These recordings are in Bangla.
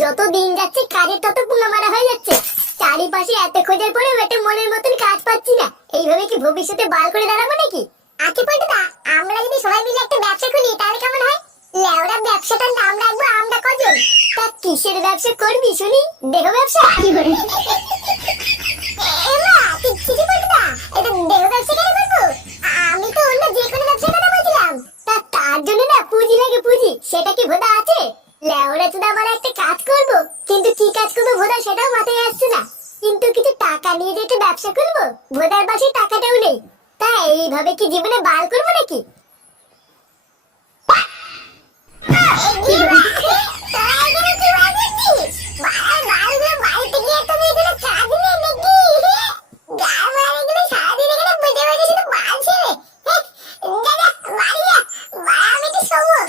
যত দিন যাচ্ছে কাজের তত পুঙ্গা মারা হয়ে যাচ্ছে। চারিপাশে এত খোঁজার পরে একটা মনের মতন কাজ পাচ্ছি না। এইভাবে কি ভবিষ্যতে বার করে দাঁড়াবো নাকি? আকে পল্টুদা আমরা যদি সবাই মিলে একটা ব্যবসা খুলি তাহলে কেমন হয়? লেওরা ব্যবসাটার নাম রাখব আমরা কজন? তা কিসের ব্যবসা করবি শুনি? দেহ ব্যবসা?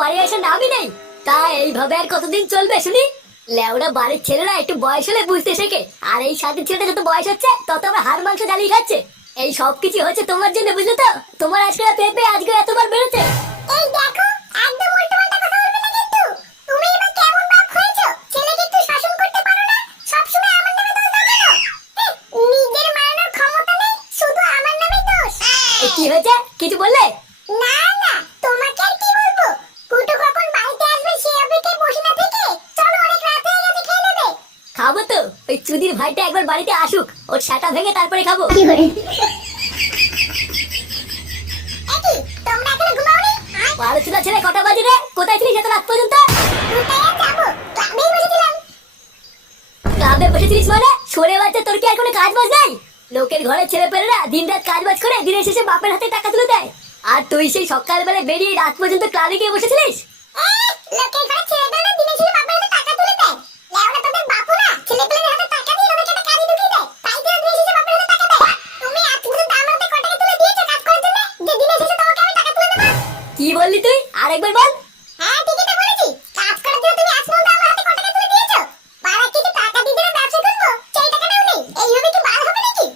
বাড়ি আসার নামই নেই। তা এইভাবে আর কতদিন চলবে শুনি? লেওরা বাড়ির ছেলেরা একটু বয়স হলে বুঝতে শেখে। আর এই সাথে ছেলেটা যত বয়স হচ্ছে তত আমার হাড় মাংস জ্বালিয়ে খাচ্ছে। এই সব কিছু হচ্ছে তোমার জন্য বুঝলে তো? তোমার আজকে পেঁপে আজকে এতবার বেরোচ্ছে এই দেখো একদম উল্টোপাল্টা কথা বলবে না কিন্তু। তুমি এবার কেমন বাপ হয়েছো ছেলেকে একটু শাসন করতে পারো না? সবসময় আমার নামে দোষ দাও নিজের মারানোর ক্ষমতা নেই শুধু আমার নামে দোষ। কি হয়েছে? কিছু বললে? খাব তো? ওই চুদির ভাইটা একবার বাড়িতে আসুক। ওর সাটা ভেঙে তারপরে খাব। একই তোমরা এখনও ঘুমাওনি? আর বারো চুদা ছেলে কটা বাজে রে? কোথায় ছিলিস এত রাত পর্যন্ত? ক্লাবে বসেছিলিস মানে? সরে বাচ্চা তোর কি আর কোনো কাজ বাজ নাই? লোকের ঘরে ছেলে পেলেরা দিন রাত কাজ বাজ করে দিনের শেষে বাপের হাতে টাকা তুলে দেয়। আর তুই সেই সকালবেলা বেরিয়ে রাত পর্যন্ত ক্লাবে গিয়ে বসেছিলিস? লোকের ঘরে ছেলেপেলেরা আরেকবার বল। হ্যাঁ ঠিকই তো বলেছি। কাজ করার জন্য তুমি আজ পর্যন্ত আমার হাতে কত টাকা তুলে দিয়েছ। বাবা কিছু টাকা দিয়ে দিলে ব্যবসা করব। সেই টাকাটাও নেই। এইভাবে কি বাল হবে নাকি?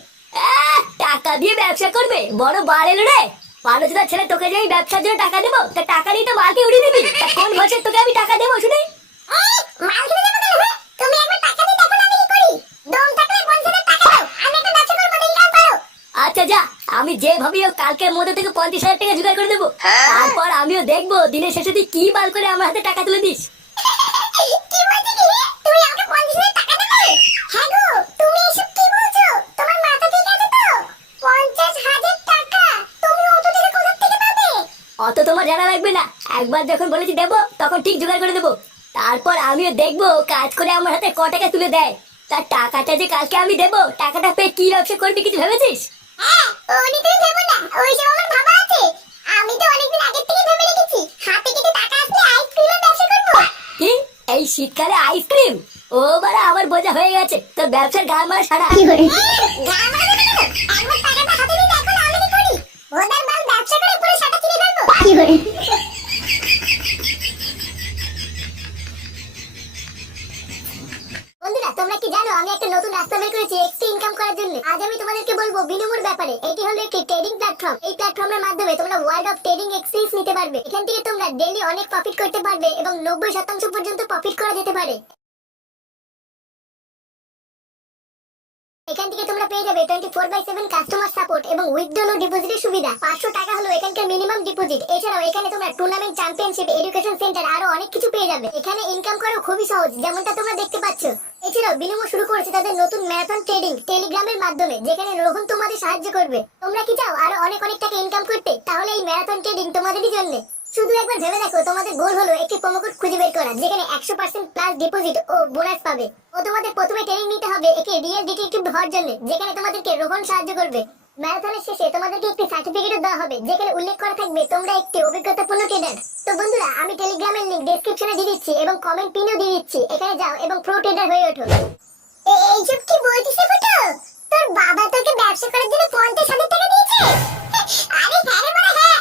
টাকা দিয়ে ব্যবসা করবে? বড় বাল এলো রে। বারো ছেলে তোকে যে আমি ব্যবসার জন্য টাকা দেবো তা টাকা নিয়ে তো মালকে উড়িয়ে দিবি। কোন বছর তোকে আমি টাকা দেবো? শুনি কালকের মধ্যে থেকে পঞ্চাশ হাজার টাকা জোগাড় করে দেবো। তারপর আমিও দেখব দিনের শেষে তুই কি বার করে আমার হাতে টাকা তুলে দিস। হ্যাঁ অত তোমার জানা লাগবে না। একবার যখন বলেছি দেবো তখন ঠিক জোগাড় করে দেবো। তারপর আমিও দেখব কাজ করে আমার হাতে ক টাকা তুলে দেয়। তার টাকাটা যে কালকে আমি দেবো টাকাটা পেয়ে কি ব্যবসা করবি কিছু ভেবেছিস? হ্যাঁ এই শীতকালে আইসক্রিম ও বারা আমার বোঝা হয়ে গেছে তোর ব্যবসার গান মারা সারা? একবার টাকাটা হাতে নিয়ে দেখো আমি কি করি। ওদের বাল ব্যবসা করে পুরো সাটা চিনে ফেলব। বন্ধুরা তোমরা কি জানো আমি একটা নতুন রাস্তা বের করেছি করার জন্য। আজ আমি তোমাদেরকে বলব বিনিময়ের ব্যাপারে, এটি হলো একটি ট্রেডিং প্ল্যাটফর্ম এই প্ল্যাটফর্মের মাধ্যমে তোমরা ওয়ার্ল্ড অফ ট্রেডিং এক্সপিরিয়েন্স নিতে পারবে। এখান থেকে তোমরা ডেইলি অনেক প্রফিট করতে পারবে এবং নব্বই শতাংশ পর্যন্ত প্রফিট করা যেতে পারে। এখান থেকে তোমরা পেয়ে যাবে twenty four by seven customer support এবং উইথড্রল ডিপোজিটের সুবিধা। পাঁচশো টাকা হলো এখানকার মিনিমাম ডিপোজিট এছাড়াও এখানে তোমরা টুর্নামেন্ট চ্যাম্পিয়নশিপ এডুকেশন সেন্টার আরও অনেক কিছু পেয়ে যাবে। এখানে ইনকাম করা খুবই সহজ, যেমনটা তোমরা দেখতে পাচ্ছ। এছাড়াও বিনিময় শুরু করেছে তাদের নতুন ম্যারাথন ট্রেডিং টেলিগ্রামের মাধ্যমে, যেখানে রোহন তোমাদের সাহায্য করবে। তোমরা কি চাও আরও অনেক অনেক টাকা ইনকাম করতে? তাহলে এই ম্যারাথন ট্রেডিং তোমাদেরই জন্য। শুধু একবার ভেবে দেখো, তোমাদের গোল হলো একটি প্রোমো কোড খুঁজে বের করা, যেখানে একশো পার্সেন্ট ডিপোজিট ও বোনাস পাবে। ও তোমাদের প্রথমে ট্রেনিং নিতে হবে একে রিয়েল ডিটেকটিভ হওয়ার জন্য, যেখানে তোমাদেরকে রোহন সাহায্য করবে। ম্যারাথনের শেষে তোমাদেরকে একটি সার্টিফিকেটও দেওয়া হবে, যেখানে উল্লেখ করা থাকবে তোমরা একটি অভিজ্ঞতাপূর্ণ ট্রেডার তো বন্ধুরা, আমি টেলিগ্রামের লিংক ডেসক্রিপশনে দিয়ে দিচ্ছি এবং কমেন্ট পিনও দিয়ে দিচ্ছি। এখানে যাও এবং প্রো ট্রেডার হয়ে ওঠো। এইসব কি বলছিস ফুটো? তোর বাবা তোকে ব্যবসা করার জন্য পঞ্চাশ হাজার টাকা দিয়েছে? আরে হ্যাঁ রে হ্যাঁ।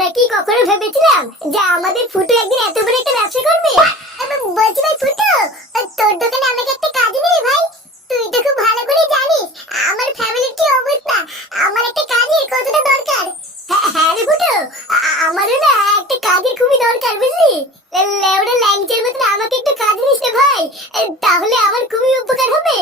আমরা কি কখনো ভেবেছিলাম যে আমাদের ফুটো একদিন এত বড় একটা ব্যবসা করবে? বলছি ভাই ফুটো তোর দোকানে আমাকে একটা কাজ দিবি ভাই। তুই তো খুব ভালো করে জানিস আমার ফ্যামিলির কি অবস্থা? আমার একটা কাজের কতটা দরকার? হ্যাঁ, হ্যাঁ রে ফুটো আমারও না একটা কাজের খুবই দরকার বুঝলি? লেওড়া ল্যাংচের মতন আমাকে একটা কাজ রে ভাই তাহলে আমার খুবই উপকার হবে।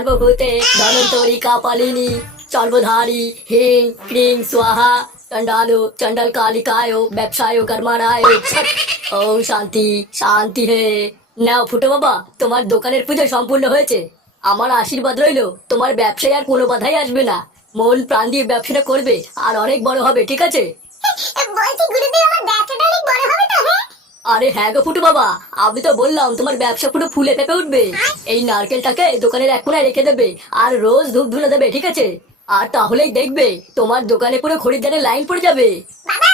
সর্বভূতে ধনন্তরি কাপালিনী, সর্বধারী হিং ক্রিং, স্বাহা, চণ্ডালু চণ্ডাল কালিকায় ব্যবসায় কর্মাণায় ছট। ওম শান্তি শান্তি হে। নাও ফুটো বাবা, তোমার দোকানের পুজো সম্পূর্ণ হয়েছে। আমার আশীর্বাদ রইল, তোমার ব্যবসায় আর কোনো বাধাই আসবে না। মন প্রাণ দিয়ে ব্যবসাটা করবে, আর অনেক বড় হবে, ঠিক আছে? আরে হ্যাঁ গো ফুটু বাবা, আমি তো বললাম তোমার ব্যবসা পুরো ফুলে পেপে উঠবে। এই নারকেলটাকে দোকানের এক কোনায় রেখে দেবে আর রোজ ধূপ ধুলে দেবে, ঠিক আছে? আর তাহলেই দেখবে তোমার দোকানে পুরো খরিদ্দারের লাইন পড়ে যাবে। বাবা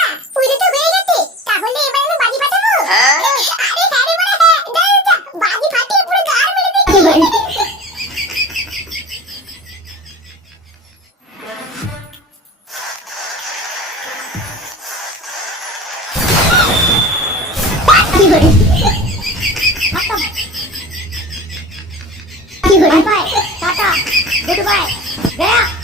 bye tata good bye Gaya